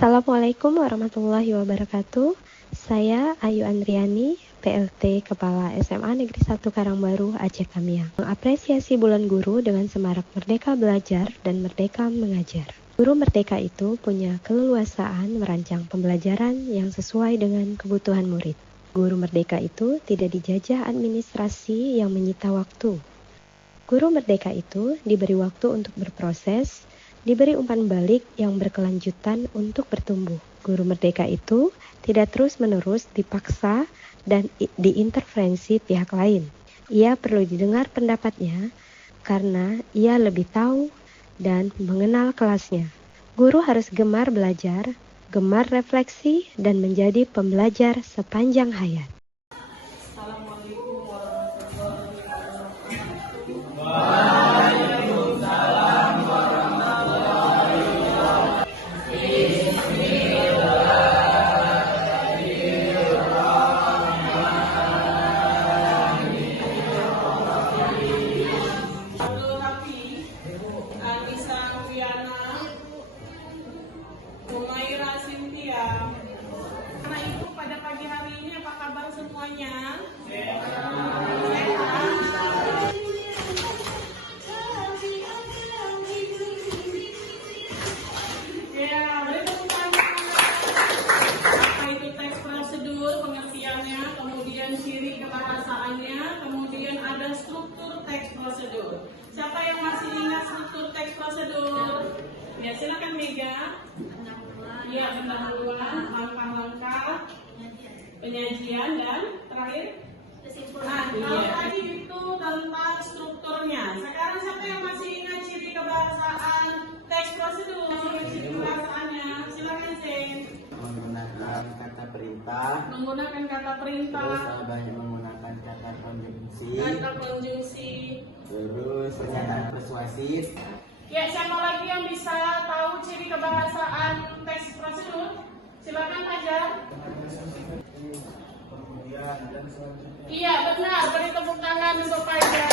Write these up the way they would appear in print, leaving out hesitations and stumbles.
Assalamualaikum warahmatullahi wabarakatuh. Saya Ayu Andriani, PLT Kepala SMA Negeri 1 Karangbaru, Aceh Tamiang. Mengapresiasi Bulan Guru dengan semarak Merdeka Belajar dan Merdeka Mengajar. Guru merdeka itu punya keleluasaan merancang pembelajaran yang sesuai dengan kebutuhan murid. Guru merdeka itu tidak dijajah administrasi yang menyita waktu. Guru merdeka itu diberi waktu untuk berproses, diberi umpan balik yang berkelanjutan untuk bertumbuh. Guru merdeka itu tidak terus-menerus dipaksa dan diintervensi pihak lain. Ia perlu didengar pendapatnya karena ia lebih tahu dan mengenal kelasnya. Guru harus gemar belajar, gemar refleksi, dan menjadi pembelajar sepanjang hayat. Assalamualaikum warahmatullahi wabarakatuh. Karena itu pada pagi hari ini apa kabar semuanya? Ya, beri tepuk tangan. Apa itu teks prosedur, pengertiannya, kemudian ciri kebahasaannya, kemudian ada struktur teks prosedur. Siapa yang masih ingat struktur teks prosedur? Ya, silakan Mega. Iya, pendahuluan, langkah-langkah, penyajian, dan terakhir kesimpulan. Nah, kalau tadi itu tentang strukturnya. Sekarang siapa yang masih ingat ciri kebahasaan teks prosedur? Ciri kebahasaannya, silakan Zen. Menggunakan kata perintah. Menggunakan kata perintah. Terus banyak menggunakan kata konjungsi. Kata konjungsi. Terus pernyataan persuasif. Ya, siapa lagi yang bisa tahu ciri kebahasaan teks prosedur? Silakan Fajar. Iya, benar. Beri tepuk tangan untuk Fajar.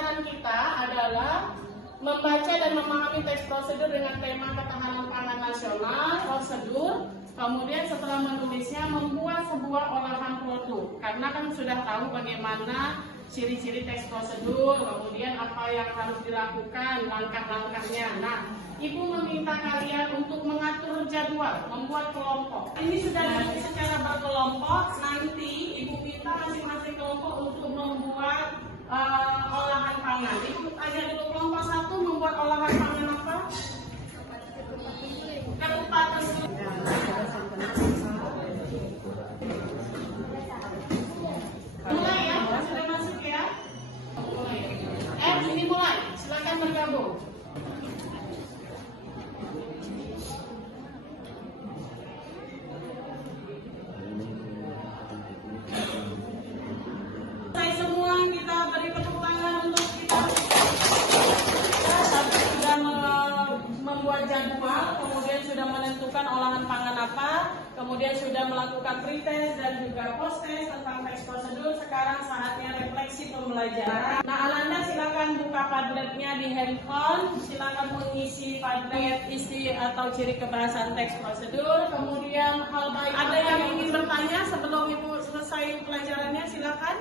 Dan kita adalah membaca dan memahami teks prosedur dengan tema ketahanan pangan nasional, prosedur. Kemudian setelah menulisnya membuat sebuah olahan produk. Karena kan sudah tahu bagaimana ciri-ciri teks prosedur, kemudian apa yang harus dilakukan, langkah-langkahnya. Nah, Ibu meminta kalian untuk mengatur jadwal, membuat kelompok. Ini sudah ditulis secara berkelompok, nanti Ibu minta masing-masing kelompok untuk membuat olahan pangan. Ibu ajak dulu kelompok 1 membuat olahan pangan apa? Ketupat. Mulai ya, sudah masuk ya. Ini mulai, silakan bergabung. Selesai semua, kita beri tepuk tangan untuk kita. Sudah membuat jadwal, kemudian sudah menentukan olahan pangan apa, kemudian sudah melakukan pretest dan juga post-test tentang teks prosedur. Sekarang saatnya refleksi pembelajaran. Nah, Alanda silakan buka Padletnya di handphone. Silakan mengisi Padlet isi atau ciri kebahasaan teks prosedur. Kemudian hal baik. Ada yang ingin bertanya sebelum Ibu selesai pelajarannya? Silakan.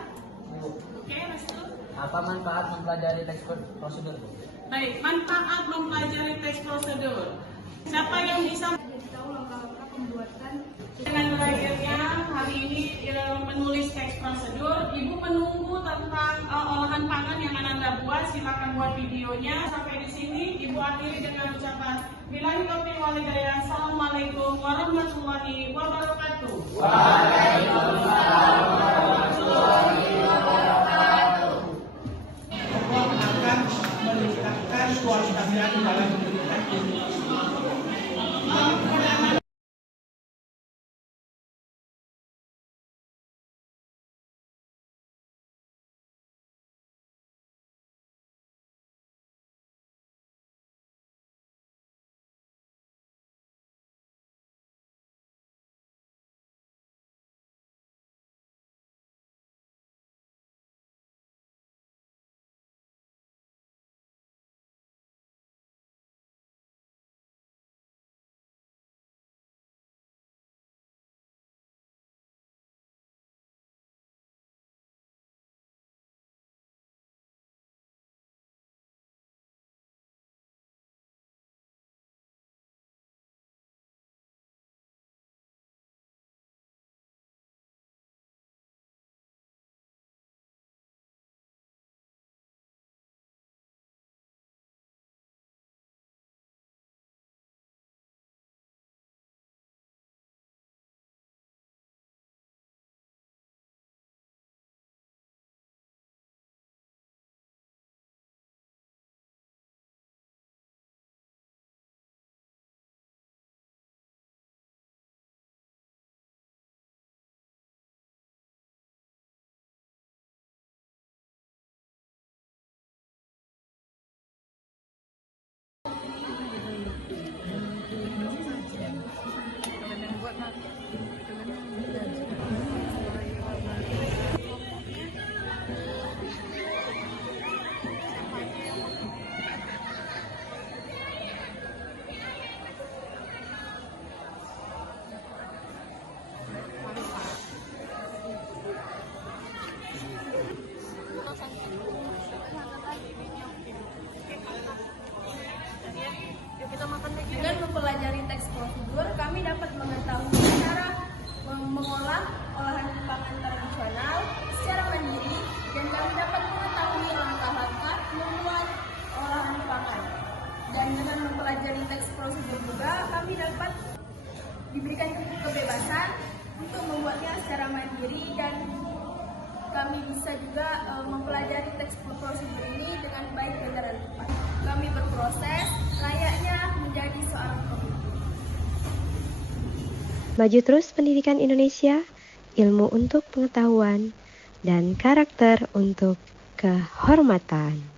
Oke, Restu. Apa manfaat mempelajari teks prosedur? Baik, manfaat mempelajari teks prosedur. Siapa yang bisa tahu langkah-langkah pembuatan dengan belajarnya hari ini menulis teks prosedur? Ibu menunggu tentang olahan pangan yang Anda buat. Silakan buat videonya. Sampai di sini Ibu akhiri dengan ucapan billahi taufiq wal hidayah. Assalamualaikum warahmatullahi wabarakatuh. Waalaikumsalam warahmatullahi wabarakatuh. Akan meningkatkan kualitasnya dalam pendidikan ini. diberikan kebebasan untuk membuatnya secara mandiri, dan kami bisa juga mempelajari teks prosedur ini dengan baik dan tepat. Kami berproses layaknya menjadi seorang pemimpin. Maju terus pendidikan Indonesia, ilmu untuk pengetahuan, dan karakter untuk kehormatan.